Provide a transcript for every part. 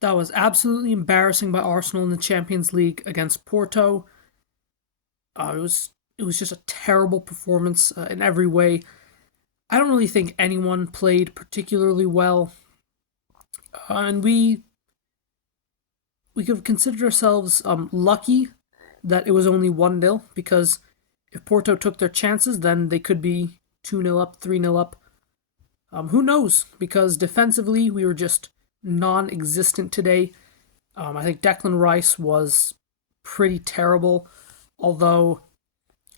That was absolutely embarrassing by Arsenal in the Champions League against Porto. It was just a terrible performance in every way. I don't really think anyone played particularly well, and we could have considered ourselves lucky that it was only 1-0 because if Porto took their chances, then they could be 2-0 up, 3-0 up. Who knows? Because defensively, we were just non existent today. I think Declan Rice was pretty terrible, although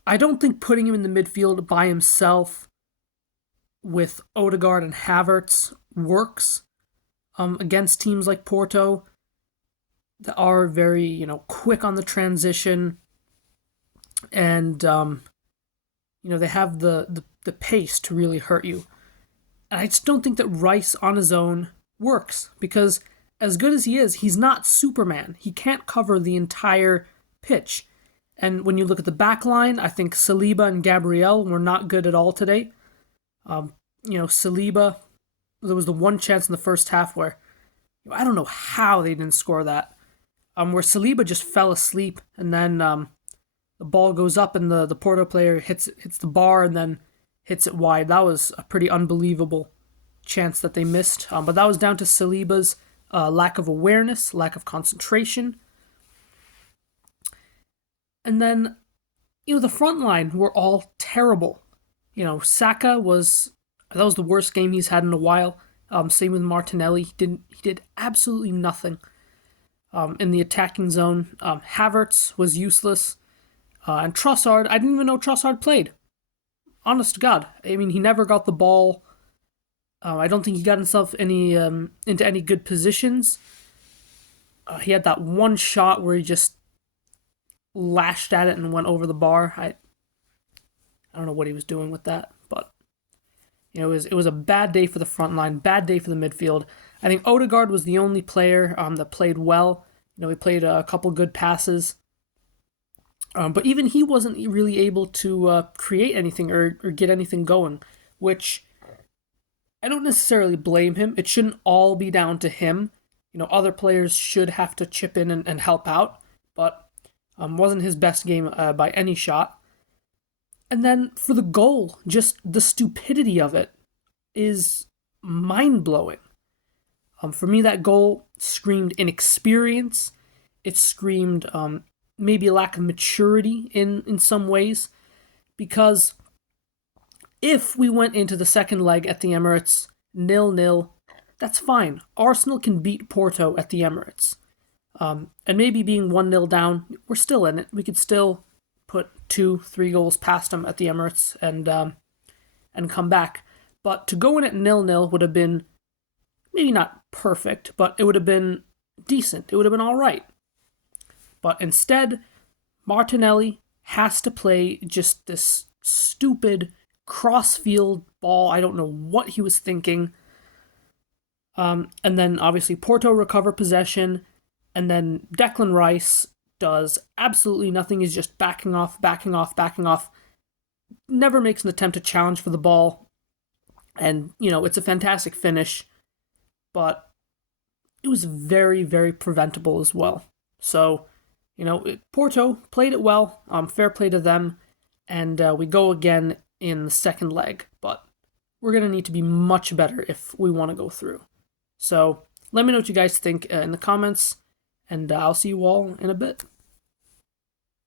I don't think putting him in the midfield by himself with Odegaard and Havertz works against teams like Porto that are very, quick on the transition and, they have the pace to really hurt you. And I just don't think that Rice on his own works because as good as he is, he's not Superman. He can't cover the entire pitch. And when you look at the back line, I think Saliba and Gabriel were not good at all today. Saliba, there was the one chance in the first half where I don't know how they didn't score that. Where Saliba just fell asleep and then the ball goes up and the Porto player hits the bar and then hits it wide. That was a pretty unbelievable chance that they missed. But that was down to Saliba's lack of awareness, lack of concentration. And then, the front line were all terrible. Saka that was the worst game he's had in a while. Same with Martinelli. He did absolutely nothing in the attacking zone. Havertz was useless. And Trossard, I didn't even know Trossard played. Honest to God. I mean, he never got the ball. I don't think he got himself into any good positions. He had that one shot where he just lashed at it and went over the bar. I don't know what he was doing with that, but it was a bad day for the front line, bad day for the midfield. I think Odegaard was the only player that played well. He played a couple good passes. But even he wasn't really able to create anything or get anything going, which I don't necessarily blame him. It shouldn't all be down to him. Other players should have to chip in and help out, but wasn't his best game by any shot. And then for the goal, just the stupidity of it is mind-blowing. For me, that goal screamed inexperience. It screamed maybe a lack of maturity in some ways, because if we went into the second leg at the Emirates 0-0, that's fine. Arsenal can beat Porto at the Emirates. And maybe being 1-0 down, we're still in it. We could still put 2-3 goals past them at the Emirates and come back. But to go in at 0-0 would have been maybe not perfect, but it would have been decent. It would have been all right. But instead, Martinelli has to play just this stupid cross-field ball. I don't know what he was thinking. And then obviously Porto recover possession, and then Declan Rice does absolutely nothing. He's just backing off. Never makes an attempt to challenge for the ball. And, it's a fantastic finish, but it was very, very preventable as well. So, Porto played it well. Fair play to them. And we go again in the second leg. But we're going to need to be much better if we want to go through. So let me know what you guys think in the comments. And I'll see you all in a bit.